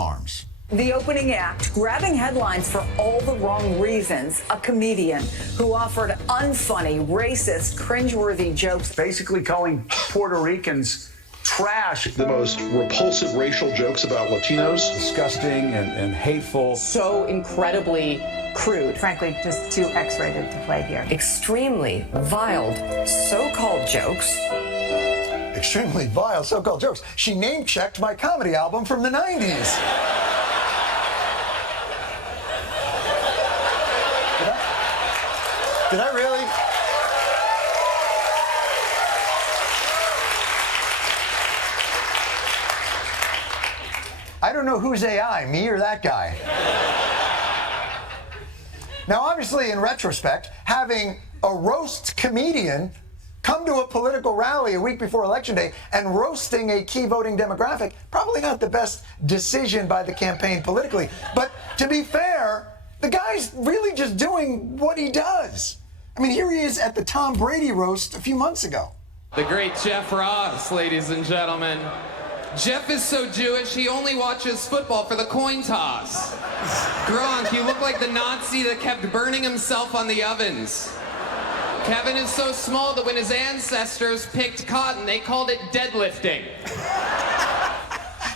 alarms. The opening act, grabbing headlines for all the wrong reasons. A comedian who offered unfunny, racist, cringeworthy jokes. Basically calling Puerto Ricans trash. The most repulsive racial jokes about Latinos. Disgusting and hateful. So incredibly crude. Frankly, just too X-rated to play here. Extremely vile so-called jokes. Extremely vile so-called jokes. She name-checked my comedy album from the 90s. Did I really? I don't know who's AI, me or that guy. Now, obviously, in retrospect, having a roast comedian come to a political rally a week before Election Day and roasting a key voting demographic, probably not the best decision by the campaign politically. But to be fair, the guy's really just doing what he does. I mean, here he is at the Tom Brady roast a few months ago. The great Jeff Ross, ladies and gentlemen. Jeff is so Jewish, he only watches football for the coin toss. Gronk, you look like the Nazi that kept burning himself on the ovens. Kevin is so small that when his ancestors picked cotton, they called it deadlifting.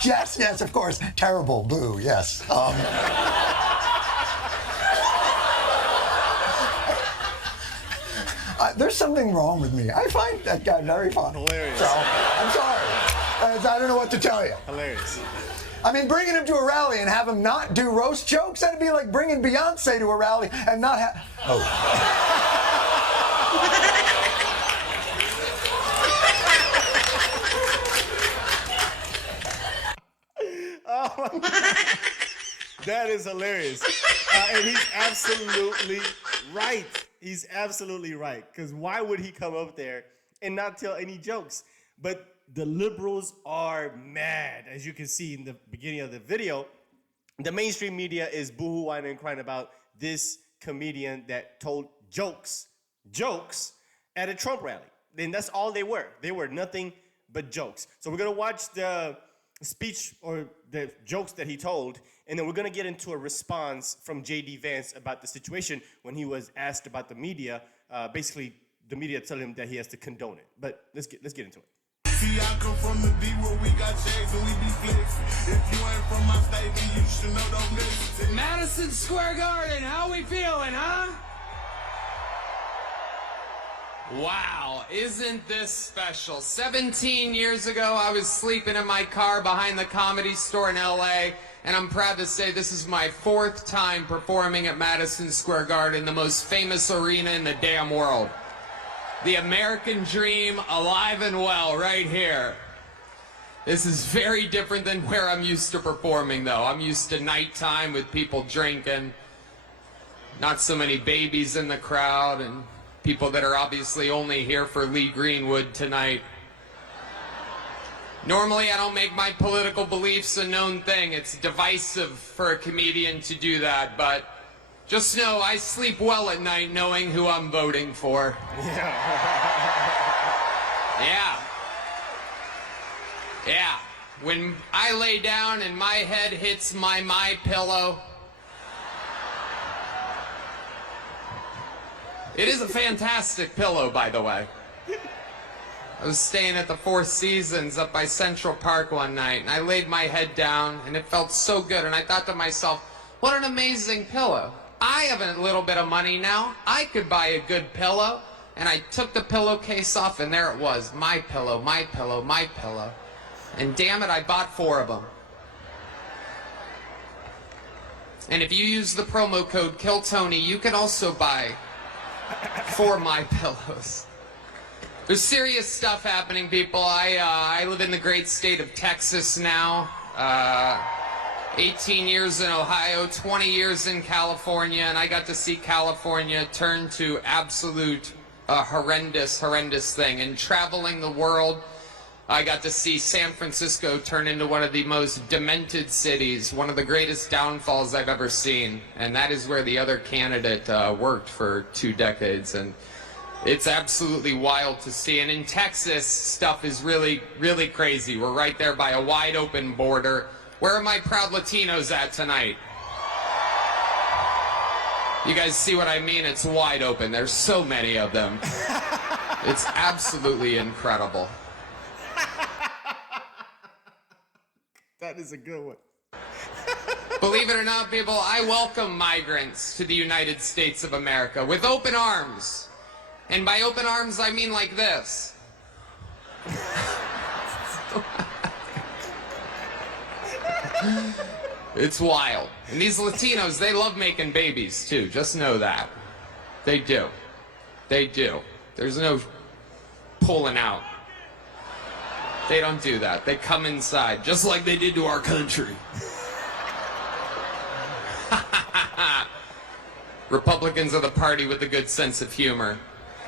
Yes, yes, of course. Terrible, boo, yes. There's something wrong with me. I find that guy very funny. Hilarious. So, I'm sorry. I don't know what to tell you. Hilarious. I mean, bringing him to a rally and have him not do roast jokes, that'd be like bringing Beyonce to a rally and not have... Oh. Oh, my God. That is hilarious. And he's absolutely right. He's absolutely right. Because why would he come up there and not tell any jokes? But the liberals are mad. As you can see in the beginning of the video, the mainstream media is boo-hooing and crying about this comedian that told jokes at a Trump rally. And that's all they were. They were nothing but jokes. So we're going to watch the speech or the jokes that he told, and then we're going to get into a response from J.D. Vance about the situation when he was asked about the media. Basically, the media telling him that he has to condone it. But let's get into it. See, I come from the D where we got shades and we be flexing. If you ain't from my state, then you should know don't listen. Madison Square Garden, how we feeling, huh? Wow, isn't this special? 17 years ago, I was sleeping in my car behind the Comedy Store in LA, and I'm proud to say this is my 4th time performing at Madison Square Garden, the most famous arena in the damn world. The American dream alive and well right here. This is very different than where I'm used to performing, though. I'm used to nighttime with people drinking, not so many babies in the crowd, and people that are obviously only here for Lee Greenwood tonight. Normally, I don't make my political beliefs a known thing. It's divisive for a comedian to do that, but just know I sleep well at night knowing who I'm voting for. Yeah. When I lay down and my head hits my pillow, it is a fantastic pillow, by the way. I was staying at the Four Seasons up by Central Park one night, and I laid my head down, and it felt so good, and I thought to myself, what an amazing pillow. I have a little bit of money now. I could buy a good pillow. And I took the pillowcase off, and there it was. My pillow, my pillow, my pillow. And damn it, I bought 4 of them. And if you use the promo code KILLTONY, you can also buy 4 my pillows. There's serious stuff happening, people. I live in the great state of Texas now. 18 years in Ohio, 20 years in California, and I got to see California turn to absolute horrendous thing. And traveling the world, I got to see San Francisco turn into one of the most demented cities, one of the greatest downfalls I've ever seen. And that is where the other candidate worked for 2 decades. And it's absolutely wild to see. And in Texas, stuff is really crazy. We're right there by a wide open border. Where are my proud Latinos at tonight? You guys see what I mean? It's wide open. There's so many of them. It's absolutely incredible. That is a good one. Believe it or not, people, I welcome migrants to the United States of America with open arms. And by open arms, I mean like this. It's wild. And these Latinos, they love making babies, too. Just know that. They do. They do. There's no pulling out. They don't do that. They come inside, just like they did to our country. Republicans are the party with a good sense of humor.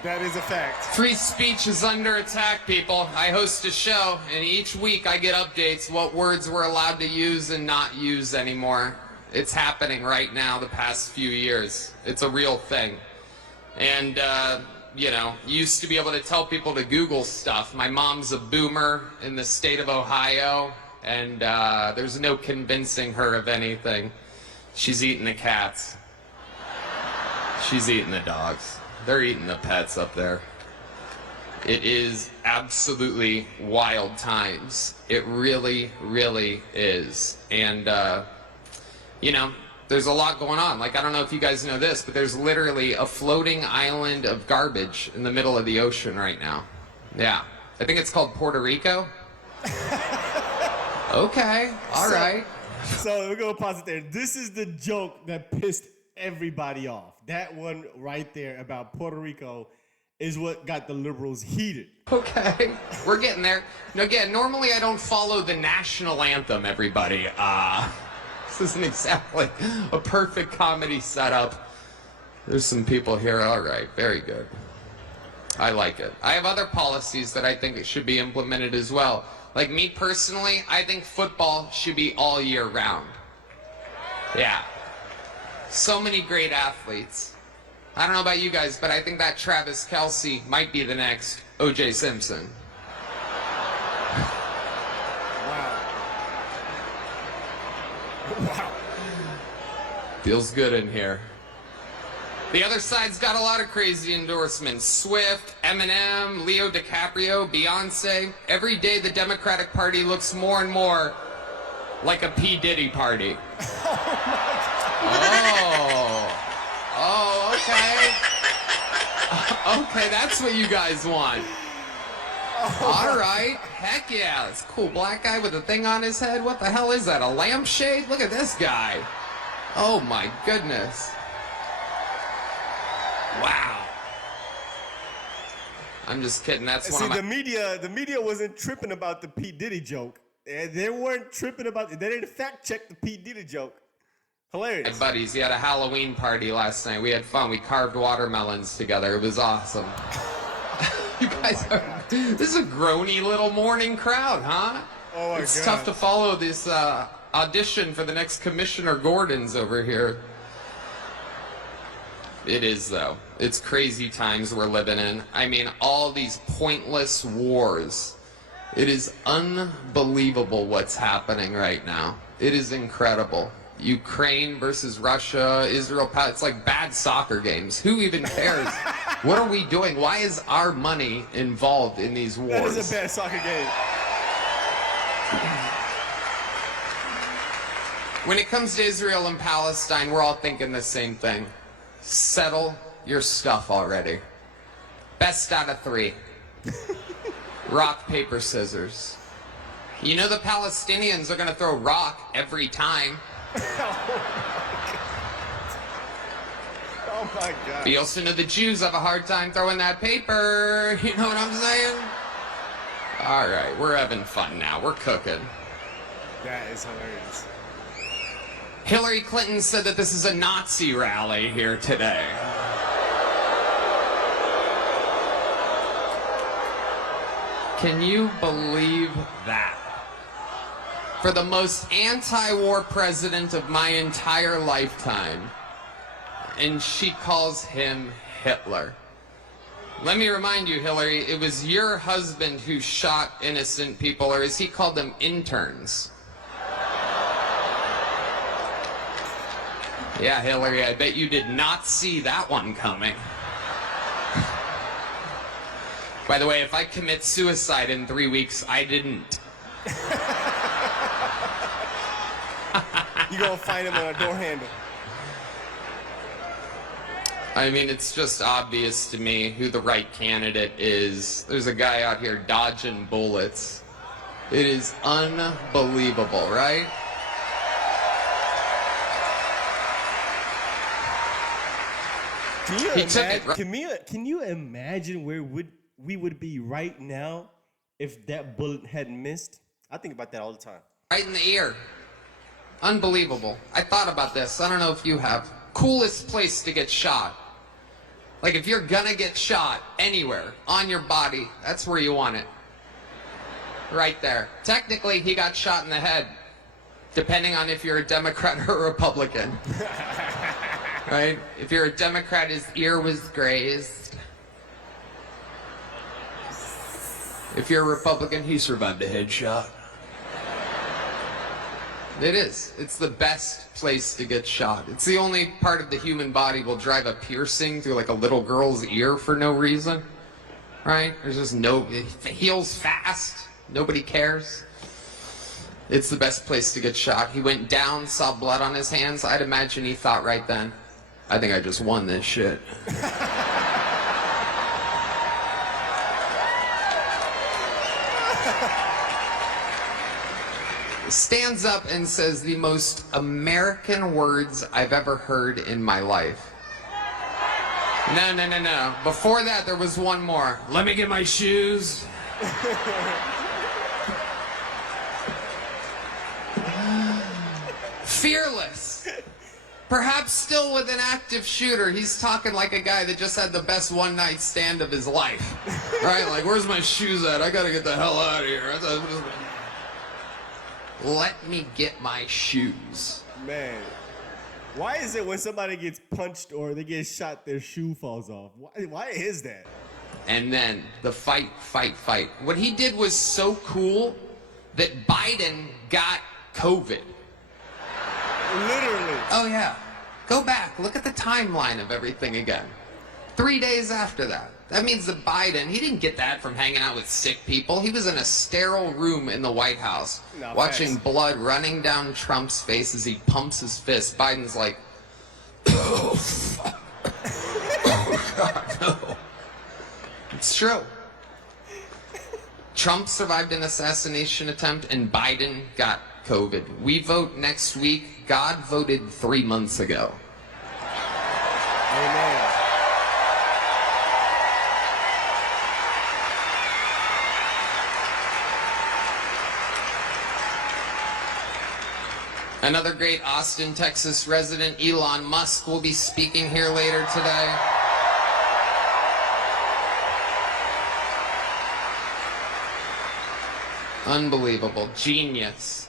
That is a fact. Free speech is under attack, people. I host a show, and each week I get updates what words we're allowed to use and not use anymore. It's happening right now the past few years. It's a real thing. And, you know, you used to be able to tell people to Google stuff. My mom's a boomer in the state of Ohio, and there's no convincing her of anything. She's eating the cats. She's eating the dogs. They're eating the pets up there. It is absolutely wild times. It really, really is. And, you know, there's a lot going on. Like, I don't know if you guys know this, but there's literally a floating island of garbage in the middle of the ocean right now. Yeah. I think it's called Puerto Rico. Okay. All right. So we're going to pause it there. This is the joke that pissed everybody off. That one right there about Puerto Rico is what got the liberals heated. Okay, we're getting there. Now, again, normally I don't follow the national anthem, everybody. This isn't exactly a perfect comedy setup. There's some people here. All right, very good. I like it. I have other policies that I think it should be implemented as well. Like me personally, I think football should be all year round. Yeah. So many great athletes. I don't know about you guys, but I think that Travis Kelce might be the next O.J. Simpson. Wow. Wow. Feels good in here. The other side's got a lot of crazy endorsements. Swift, Eminem, Leo DiCaprio, Beyonce. Every day the Democratic Party looks more and more like a P. Diddy party. Oh, okay. Okay, that's what you guys want. All right. Heck yeah. It's cool. Black guy with a thing on his head. What the hell is that? A lampshade? Look at this guy. Oh my goodness. Wow. I'm just kidding. That's one of my... the media wasn't tripping about the P. Diddy joke. They weren't tripping about it. They didn't fact check the P. Diddy joke. Hilarious. My buddies, he had a Halloween party last night. We had fun. We carved watermelons together. It was awesome. You guys are... This is a groany little morning crowd, huh? Oh my God. It's tough to follow this audition for the next Commissioner Gordon's over here. It is, though. It's crazy times we're living in. I mean, all these pointless wars. It is unbelievable what's happening right now. It is incredible. Ukraine versus Russia, Israel, it's like bad soccer games. Who even cares? What are we doing? Why is our money involved in these wars? That is a bad soccer game. When it comes to Israel and Palestine, we're all thinking the same thing. Settle your stuff already. Best out of 3. Rock, paper, scissors. You know the Palestinians are going to throw rock every time. Oh my God. But you also know the Jews have a hard time throwing that paper. You know what I'm saying? All right, we're having fun now. We're cooking. That is hilarious. Hillary Clinton said that this is a Nazi rally here today. Can you believe that? For the most anti-war president of my entire lifetime, and she calls him Hitler. Let me remind you, Hillary, it was your husband who shot innocent people, or as he called them, interns. Yeah, Hillary, I bet you did not see that one coming. By the way, if I commit suicide in 3 weeks, I didn't. You're going to find him on a door handle. I mean, it's just obvious to me who the right candidate is. There's a guy out here dodging bullets. It is unbelievable, right? Can you imagine where we would be right now if that bullet had missed? I think about that all the time. Right in the ear. Unbelievable. I thought about this. I don't know if you have. Coolest place to get shot. Like, if you're gonna get shot anywhere on your body, that's where you want it. Right there. Technically, he got shot in the head, depending on if you're a Democrat or a Republican. Right? If you're a Democrat, his ear was grazed. If you're a Republican, he survived a headshot. It is. It's the best place to get shot. It's the only part of the human body will drive a piercing through like a little girl's ear for no reason. Right? There's just it heals fast. Nobody cares. It's the best place to get shot. He went down, saw blood on his hands. I'd imagine he thought right then, I think I just won this shit. Stands up and says the most American words I've ever heard in my life. No. Before that, there was one more. Let me get my shoes. Fearless. Perhaps still with an active shooter. He's talking like a guy that just had the best one-night stand of his life. Right? Like, where's my shoes at? I gotta get the hell out of here. Let me get my shoes. Man, why is it when somebody gets punched or they get shot, their shoe falls off? Why is that? And then the fight. What he did was so cool that Biden got COVID. Literally. Oh, yeah. Go back. Look at the timeline of everything again. 3 days after that. That means that Biden, he didn't get that from hanging out with sick people. He was in a sterile room in the White House, watching blood running down Trump's face as he pumps his fist. Biden's like, oh, fuck. Oh, God, no. It's true. Trump survived an assassination attempt, and Biden got COVID. We vote next week. God voted 3 months ago. Amen. Another great Austin, Texas resident, Elon Musk, will be speaking here later today. Unbelievable. Genius.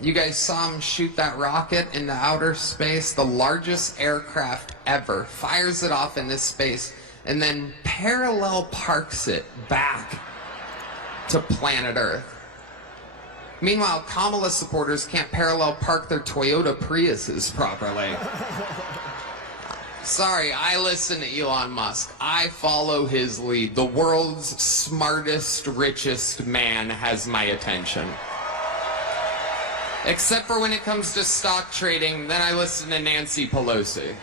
You guys saw him shoot that rocket into outer space, the largest aircraft ever, fires it off into space, and then parallel parks it back to planet Earth. Meanwhile, Kamala supporters can't parallel park their Toyota Priuses properly. Sorry, I listen to Elon Musk. I follow his lead. The world's smartest, richest man has my attention. Except for when it comes to stock trading, then I listen to Nancy Pelosi.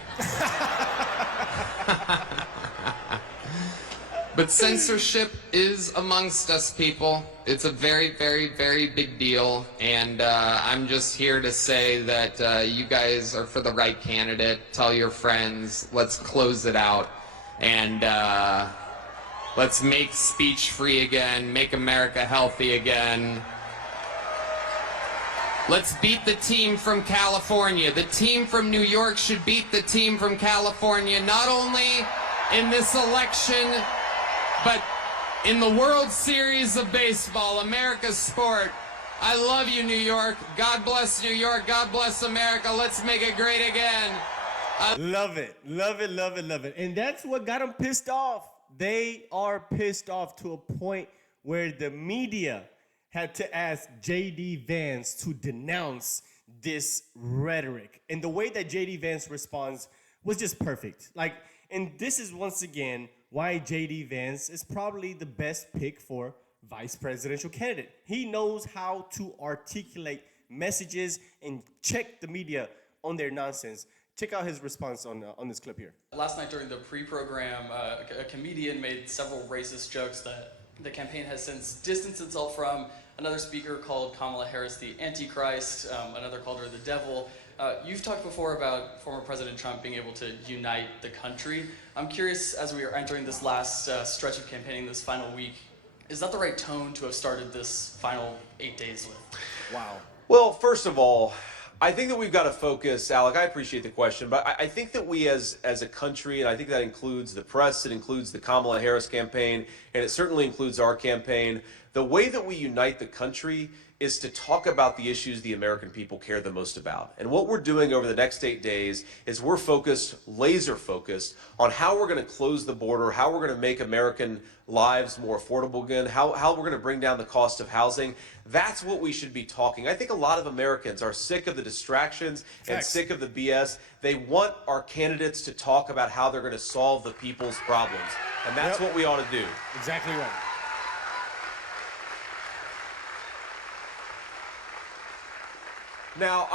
But censorship is amongst us, people. It's a very, very, very big deal. And I'm just here to say that you guys are for the right candidate. Tell your friends. Let's close it out. And let's make speech free again. Make America healthy again. Let's beat the team from California. The team from New York should beat the team from California, not only in this election, but in the World Series of Baseball, America's sport. I love you, New York. God bless New York. God bless America. Let's make it great again. Love it. Love it, love it, love it. And that's what got them pissed off. They are pissed off to a point where the media had to ask J.D. Vance to denounce this rhetoric. And the way that JD Vance responds was just perfect. And this is once again why JD Vance is probably the best pick for vice presidential candidate. He knows how to articulate messages and check the media on their nonsense. Check out his response on this clip here. Last night during the pre-program, a comedian made several racist jokes that the campaign has since distanced itself from. Another speaker called Kamala Harris the Antichrist. Another called her the devil. You've talked before about former President Trump being able to unite the country. I'm curious, as we are entering this last stretch of campaigning, this final week, is that the right tone to have started this final 8 days with? Wow. Well, first of all, I think that we've got to focus, Alec, I appreciate the question, but I think that we as a country, and I think that includes the press, it includes the Kamala Harris campaign, and it certainly includes our campaign, the way that we unite the country is to talk about the issues the American people care the most about. And what we're doing over the next 8 days is we're focused, laser focused, on how we're going to close the border, how we're going to make American lives more affordable again, how we're going to bring down the cost of housing. That's what we should be talking. I think a lot of Americans are sick of the distractions and sick of the BS. They want our candidates to talk about how they're going to solve the people's problems. And that's what we ought to do. Exactly right. Now,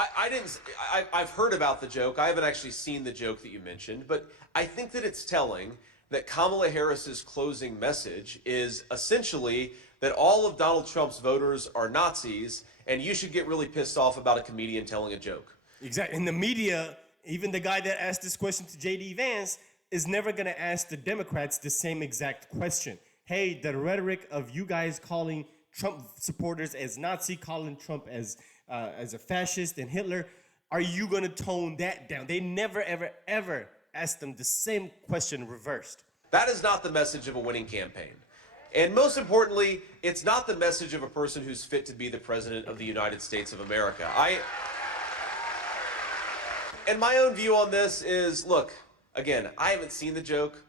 I've heard about the joke. I haven't actually seen the joke that you mentioned, but I think that it's telling that Kamala Harris's closing message is essentially that all of Donald Trump's voters are Nazis, and you should get really pissed off about a comedian telling a joke. Exactly. In the media, even the guy that asked this question to JD Vance is never going to ask the Democrats the same exact question. Hey, the rhetoric of you guys calling Trump supporters as Nazi, calling Trump as a fascist and Hitler, are you going to tone that down? They never, ever, ever ask them the same question reversed. That is not the message of a winning campaign. And most importantly, it's not the message of a person who's fit to be the president of the United States of America. And my own view on this is, look, again, I haven't seen the joke.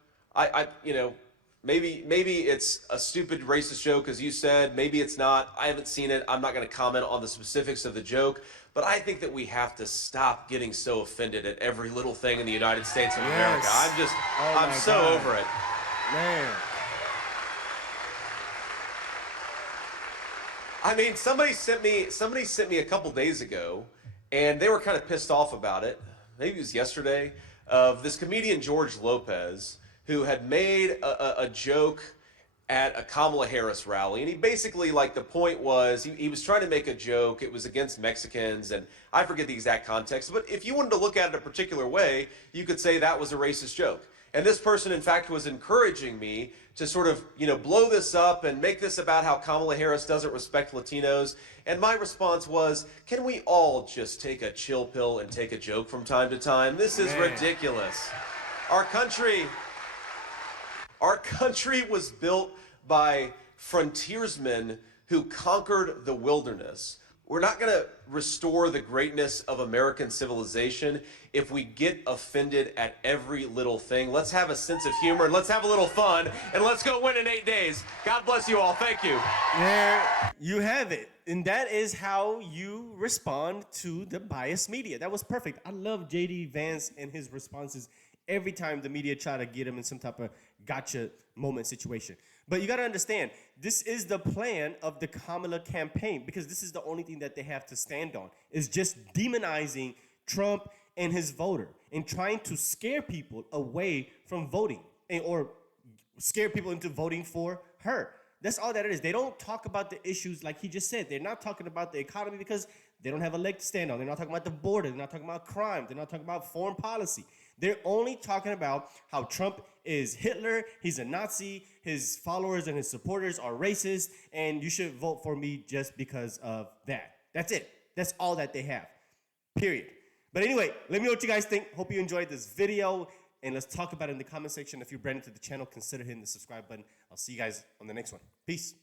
Maybe it's a stupid racist joke, as you said. Maybe it's not. I haven't seen it. I'm not going to comment on the specifics of the joke. But I think that we have to stop getting so offended at every little thing in the United States of America. I'm so over it. Man. I mean, somebody sent me a couple days ago, and they were kind of pissed off about it. Maybe it was yesterday, of this comedian George Lopez, who had made a joke at a Kamala Harris rally. And he basically, the point was, he was trying to make a joke. It was against Mexicans, and I forget the exact context. But if you wanted to look at it a particular way, you could say that was a racist joke. And this person, in fact, was encouraging me to sort of, blow this up and make this about how Kamala Harris doesn't respect Latinos. And my response was, can we all just take a chill pill and take a joke from time to time? This is ridiculous. Our country was built by frontiersmen who conquered the wilderness. We're not going to restore the greatness of American civilization if we get offended at every little thing. Let's have a sense of humor, and let's have a little fun, and let's go win in 8 days. God bless you all. Thank you. There you have it. And that is how you respond to the biased media. That was perfect. I love JD Vance and his responses every time the media try to get him in some type of gotcha moment situation. But you got to understand, this is the plan of the Kamala campaign, because this is the only thing that they have to stand on, is just demonizing Trump and his voter and trying to scare people away from voting, or scare people into voting for her. That's all that it is. They don't talk about the issues like he just said. They're not talking about the economy because they don't have a leg to stand on. They're not talking about the border. They're not talking about crime. They're not talking about foreign policy. They're only talking about how Trump is Hitler, he's a Nazi, his followers and his supporters are racist, and you should vote for me just because of that. That's it. That's all that they have. Period. But anyway, let me know what you guys think. Hope you enjoyed this video, and let's talk about it in the comment section. If you're brand new to the channel, consider hitting the subscribe button. I'll see you guys on the next one. Peace.